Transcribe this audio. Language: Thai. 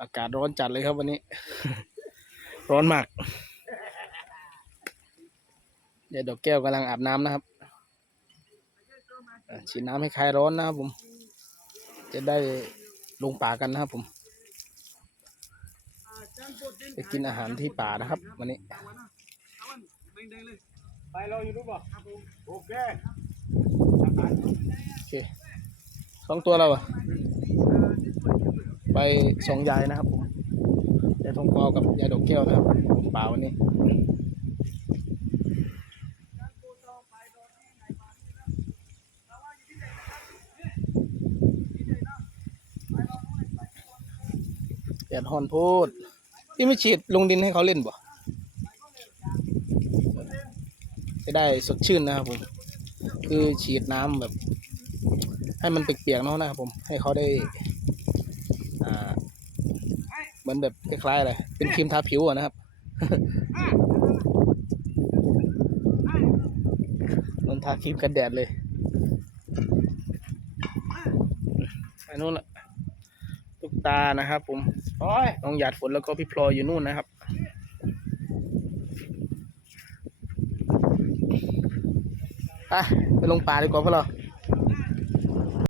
อากาศร้อนจัดเลยครับวันนี้ ร้อนมากยายดอกแก้วกำลังอาบน้ำนะครับอะฉีดน้ำให้คลายร้อนนะครับผม จะได้ลงป่ากันนะครับผมไปกินอาหารที่ป่านะครับ วันนี้ไปรออยู่รู้ป่ะโอเคโอเคสองตัวเราอะ ไปสองยายนะครับผมยายทองกอกับยายดอกแก้วนะครับลงป่าวันนี้แดดฮอนพูดที่ไม่ฉีดลงดินให้เขาเล่นบ่จะได้สดชื่นนะครับผม คือฉีดน้ำแบบ ให้มันเปียกๆเนาะนะครับผมให้เขาได้ มือนแบบคล้ายๆอะไร เป็นครีมทาผิวนะครับนนทาครีมกันแดดเลยไปนู่นละตุกตานะครับ ผมโอ้ยน้องหยาดฝนแล้วก็พี่พลอยอยู่นู่นนะครับไปไปลงป่าดีกว่าพวกเรา